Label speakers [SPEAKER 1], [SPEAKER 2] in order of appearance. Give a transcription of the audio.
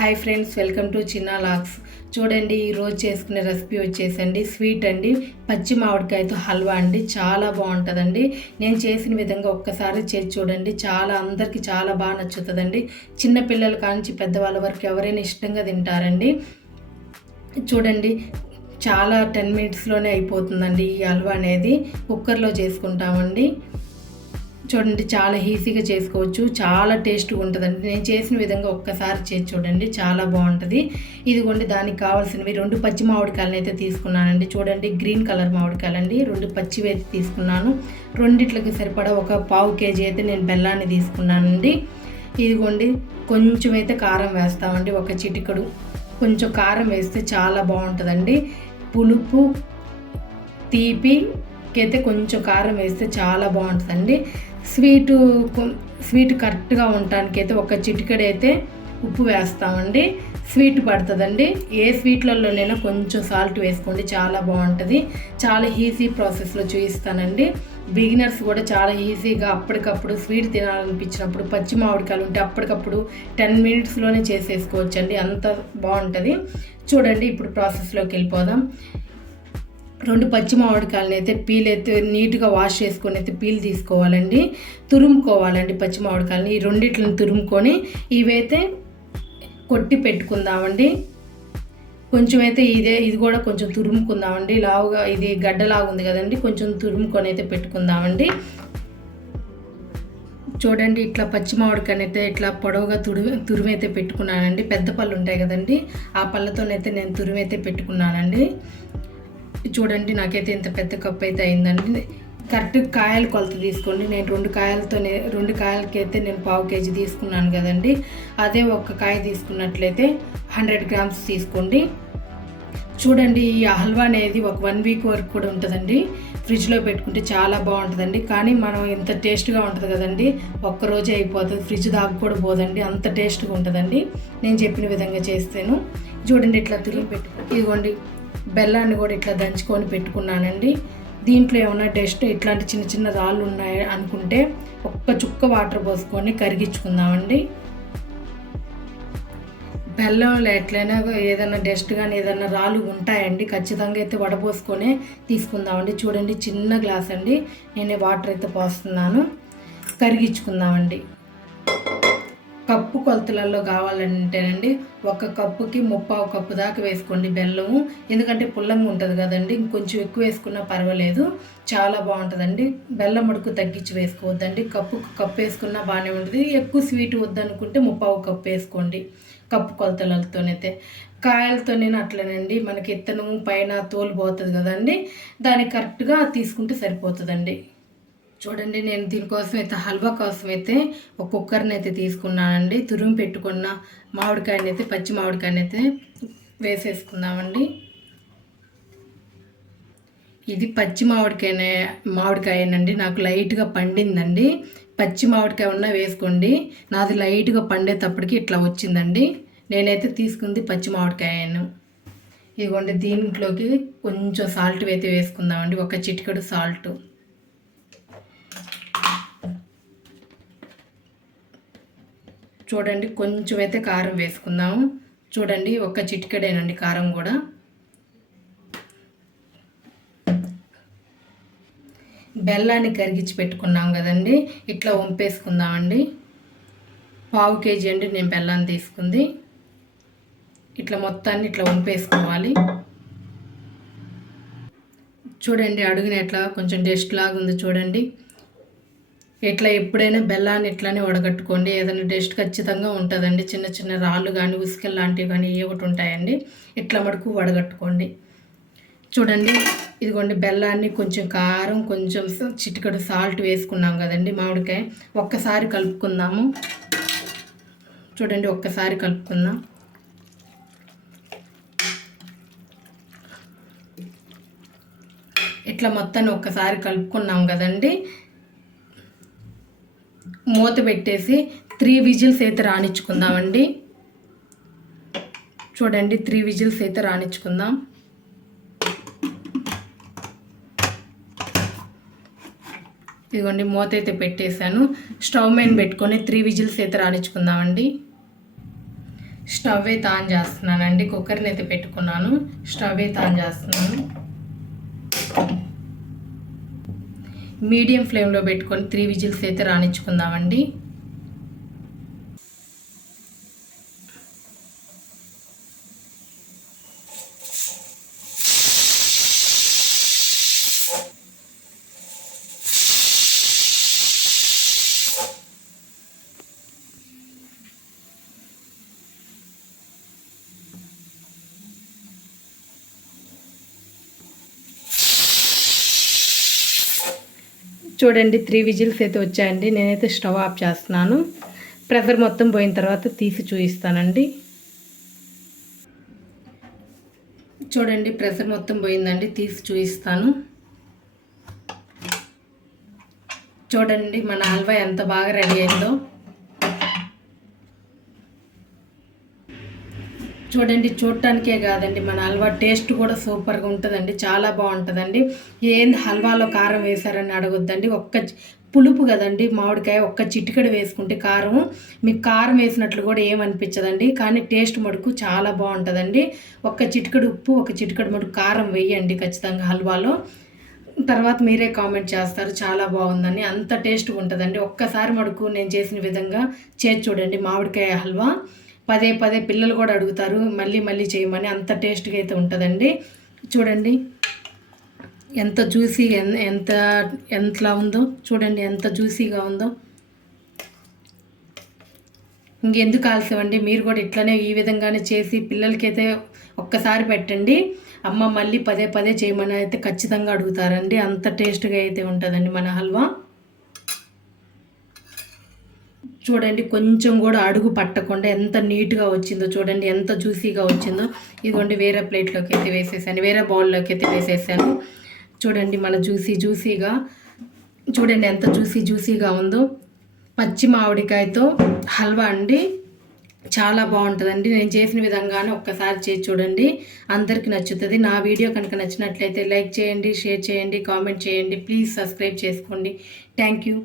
[SPEAKER 1] Hi friends welcome to చిన్న లాక్స్. చూడండి ఈరోజు చేసుకునే రెసిపీ వచ్చేసండి. స్వీట్ అండి పచ్చి మామిడికాయతో హల్వా అండి. చాలా బాగుంటుందండి. నేను చేసిన విధంగా ఒక్కసారి చేసి చూడండి. చాలా అందరికీ చాలా బాగా నచ్చుతుందండి. చిన్నపిల్లల కాంచి పెద్దవాళ్ళ వరకు ఎవరైనా ఇష్టంగా తింటారండి. చూడండి చాలా టెన్ మినిట్స్లోనే అయిపోతుందండి ఈ హల్వా అనేది. కుక్కర్లో చేసుకుంటామండి. చూడండి చాలా ఈజీగా చేసుకోవచ్చు. చాలా టేస్ట్గా ఉంటుందండి. నేను చేసిన విధంగా ఒక్కసారి చేసి చూడండి చాలా బాగుంటుంది. ఇదిగోండి దానికి కావాల్సినవి రెండు పచ్చి మామిడికాయలను అయితే తీసుకున్నానండి. చూడండి గ్రీన్ కలర్ మామిడికాయలు అండి రెండు పచ్చివి అయితే తీసుకున్నాను. రెండిట్లకి సరిపడా ఒక పావు కేజీ అయితే నేను బెల్లాన్ని తీసుకున్నానండి. ఇదిగోండి కొంచెం అయితే కారం వేస్తామండి. ఒక చిటికడు కొంచెం కారం వేస్తే చాలా బాగుంటుందండి. పులుపు తీపి అయితే కొంచెం కారం వేస్తే చాలా బాగుంటుందండి. స్వీటు స్వీట్ కరెక్ట్గా ఉండటానికి అయితే ఒక చిటికెడు అయితే ఉప్పు వేస్తామండి. స్వీట్ పడుతుందండి. ఏ స్వీట్లలోనైనా కొంచెం సాల్ట్ వేసుకోండి చాలా బాగుంటుంది. చాలా ఈజీ ప్రాసెస్లో చూపిస్తానండి బిగినర్స్ కూడా చాలా ఈజీగా అప్పటికప్పుడు స్వీట్ తినాలనిపించినప్పుడు పచ్చి మామిడికాయలు ఉంటే అప్పటికప్పుడు టెన్ మినిట్స్లోనే చేసేసుకోవచ్చండి. అంత బాగుంటుంది. చూడండి ఇప్పుడు ప్రాసెస్లోకి వెళ్ళిపోదాం. రెండు పచ్చి మామిడికాయలను అయితే పీల్ అయితే నీట్గా వాష్ చేసుకొని అయితే పీల్ తీసుకోవాలండి. తురుముకోవాలండి పచ్చి మామిడికాయలని. ఈ రెండిట్లను తురుముకొని ఇవైతే కొట్టి పెట్టుకుందామండి. కొంచెం అయితే ఇదే ఇది కూడా కొంచెం తురుముకుందామండి. లావుగా ఇది గడ్డలాగా ఉంది కదండి కొంచెం తురుముకొని అయితే పెట్టుకుందామండి. చూడండి ఇట్లా పచ్చి మామిడికాయని అయితే ఇట్లా పొడవుగా తురిమి తురిమైతే పెట్టుకున్నానండి. పెద్ద పళ్ళు ఉంటాయి కదండి ఆ పళ్ళతోనైతే నేను తురిమైతే పెట్టుకున్నానండి. చూడండి నాకైతే ఇంత పెద్ద కప్ అయితే అయిందండి. కరెక్ట్ కాయలు కొలత తీసుకోండి. నేను రెండు కాయలతోనే రెండు కాయలకైతే నేను పావు కేజీ తీసుకున్నాను కదండి. అదే ఒక కాయ తీసుకున్నట్లయితే హండ్రెడ్ గ్రామ్స్ తీసుకోండి. చూడండి ఈ హల్వా అనేది ఒక వన్ వీక్ వరకు కూడా ఉంటుందండి. ఫ్రిడ్జ్లో పెట్టుకుంటే చాలా బాగుంటుందండి. కానీ మనం ఇంత టేస్ట్గా ఉంటుంది కదండి. ఒక్కరోజే అయిపోతుంది. ఫ్రిడ్జ్ దాకా కూడా పోదండి. అంత టేస్ట్గా ఉంటుందండి. నేను చెప్పిన విధంగా చేస్తాను. చూడండి ఇట్లా తిరిగి పెట్టు ఇదిగోండి బెల్లాన్ని కూడా ఇట్లా దంచుకొని పెట్టుకున్నానండి. దీంట్లో ఏమైనా డస్ట్ ఇట్లాంటి చిన్న చిన్న రాళ్ళు ఉన్నాయి అనుకుంటే ఒక్క చుక్క వాటర్ పోసుకొని కరిగించుకుందామండి. బెల్లం ఎట్లయినా ఏదైనా డస్ట్ కానీ ఏదైనా రాళ్ళు ఉంటాయండి ఖచ్చితంగా అయితే వడపోసుకొని తీసుకుందామండి. చూడండి చిన్న గ్లాస్ అండి. నేను వాటర్ అయితే పోస్తున్నాను. కరిగించుకుందామండి. కప్పు కొలతలలో కావాలంటేనండి ఒక కప్పుకి ముప్పావు కప్పు దాకా వేసుకోండి బెల్లము. ఎందుకంటే పుల్లంగా ఉంటుంది కదండి ఇంకొంచెం ఎక్కువ వేసుకున్నా పర్వాలేదు. చాలా బాగుంటుందండి. బెల్లం ముడుకు తగ్గించి వేసుకోవద్దండి. కప్పుకు కప్పు వేసుకున్నా బాగానే ఉంటుంది. ఎక్కువ స్వీట్ వద్దనుకుంటే ముప్పావు కప్పు వేసుకోండి కప్పు కొలతలతోనైతే. కాయలతోనే అట్లనండి. మనకి ఇత్తనం పైన తోలు పోతుంది కదండి. దానికి కరెక్ట్గా తీసుకుంటే సరిపోతుందండి. చూడండి నేను దీనికోసం అయితే హల్వా కోసం అయితే ఒక కుక్కర్ని అయితే తీసుకున్నానండి. తురుము పెట్టుకున్న మామిడికాయని అయితే పచ్చి మామిడికాయని అయితే వేసేసుకుందామండి. ఇది పచ్చి మామిడికాయ మామిడికాయనండి. నాకు లైట్గా పండిందండి. పచ్చి మామిడికాయ ఉన్నా వేసుకోండి. నాది లైట్గా పండేటప్పటికి ఇట్లా వచ్చిందండి. నేనైతే తీసుకుంది పచ్చి మామిడికాయను. ఇదిగోండి దీంట్లోకి కొంచెం సాల్ట్ అయితే వేసుకుందామండి. ఒక చిటికెడు సాల్ట్. చూడండి కొంచెం అయితే కారం వేసుకుందాము. చూడండి ఒక్క చిటికెడేనండి కారం కూడా. బెల్లాన్ని కరిగించి పెట్టుకున్నాం కదండి ఇట్లా వంపేసుకుందామండి. పావు కేజీ అండి నేను బెల్లాన్ని తీసుకుంది. ఇట్లా మొత్తాన్ని ఇట్లా వంపేసుకోవాలి. చూడండి అడుగున ఎట్లా కొంచెం టేస్ట్ లాగా ఉంది చూడండి. ఇట్లా ఎప్పుడైనా బెల్లాన్ని ఇట్లానే వడగట్టుకోండి. ఏదైనా డస్ట్ ఖచ్చితంగా ఉంటుందండి. చిన్న చిన్న రాళ్ళు కానీ ఉసుకలు లాంటివి కానీ ఏ ఒకటి ఉంటాయండి. ఇట్లా మటుకు వడగట్టుకోండి. చూడండి ఇదిగోండి బెల్లాన్ని కొంచెం కారం కొంచెం చిటికడు సాల్ట్ వేసుకున్నాం కదండి మామిడికాయ. ఒక్కసారి కలుపుకుందాము. చూడండి ఒక్కసారి కలుపుకుందాం. ఇట్లా మొత్తాన్ని ఒక్కసారి కలుపుకున్నాం కదండి. మూత పెట్టేసి త్రీ విజిల్స్ అయితే రానిచ్చుకుందామండి. చూడండి త్రీ విజిల్స్ అయితే రాణించుకుందాం ఇదిగోండి మూత అయితే పెట్టేశాను. స్టవ్ మీద పెట్టుకొని త్రీ విజిల్స్ అయితే రానిచ్చుకుందామండి. స్టవ్ అయితే ఆన్ చేస్తున్నానండి. కుక్కర్ని అయితే పెట్టుకున్నాను. స్టవ్ అయితే ఆన్ చేస్తున్నాను. మీడియం ఫ్లేమ్లో పెట్టుకొని త్రీ విజిల్స్ అయితే రాణించుకుందామండి చూడండి త్రీ విజిల్స్ అయితే వచ్చాయండి. నేనైతే స్టవ్ ఆఫ్ చేస్తున్నాను. ప్రెషర్ మొత్తం పోయిన తర్వాత తీసి చూపిస్తానండి. చూడండి ప్రెషర్ మొత్తం పోయిందండి. తీసి చూపిస్తాను. చూడండి మన హల్వా ఎంత బాగా రెడీ అయిందో. చూడండి చూడటానికే కాదండి మన హల్వా టేస్ట్ కూడా సూపర్గా ఉంటుందండి చాలా బాగుంటుందండి. ఏంది హల్వాలో కారం వేశారని అడగొద్దండి ఒక్క పులుపు కదండి మామిడికాయ ఒక్క చిటికడ వేసుకుంటే కారం మీకు కారం వేసినట్లు కూడా ఏమనిపించదండి కానీ టేస్ట్ మటుకు చాలా బాగుంటుందండి. ఒక్క చిటికడు ఉప్పు ఒక చిటికడు మటుకు కారం వేయండి ఖచ్చితంగా హల్వాలో. తర్వాత మీరే కామెంట్ చేస్తారు చాలా బాగుందని అంత టేస్ట్గా ఉంటుందండి. ఒక్కసారి మటుకు నేను చేసిన విధంగా చేసి చూడండి మామిడికాయ హల్వా. పదే పదే పిల్లలు కూడా అడుగుతారు మళ్ళీ మళ్ళీ చేయమని అంత టేస్ట్గా అయితే ఉంటుందండి. చూడండి. ఎంత జ్యూసీ ఎంత ఎంతలా ఉందో చూడండి ఎంత జ్యూసీగా ఉందో. ఇంకెందుకు ఆలస్యం మీరు కూడా ఇట్లనే ఈ విధంగానే చేసి పిల్లలకైతే ఒక్కసారి పెట్టండి. అమ్మ మళ్ళీ పదే పదే చేయమని అయితే ఖచ్చితంగా అడుగుతారండి. అంత టేస్ట్గా అయితే ఉంటుందండి మన హల్వా. చూడండి కొంచెం కూడా అడుగు పట్టకుండా ఎంత నీట్గా వచ్చిందో చూడండి ఎంత జ్యూసీగా వచ్చిందో. ఇదిగోండి వేరే ప్లేట్లోకి అయితే వేసేసాను వేరే బౌల్లోకి అయితే వేసేసాను. చూడండి మన జ్యూసీ జ్యూసీగా చూడండి ఎంత జ్యూసీ జ్యూసీగా ఉందో. పచ్చి మామిడికాయతో హల్వా అండి చాలా బాగుంటుందండి. నేను చేసిన విధంగానే ఒక్కసారి చేసి చూడండి అందరికీ నచ్చుతుంది. నా వీడియో కనుక నచ్చినట్లయితే లైక్ చేయండి షేర్ చేయండి కామెంట్ చేయండి ప్లీజ్ సబ్స్క్రైబ్ చేసుకోండి. Thank you.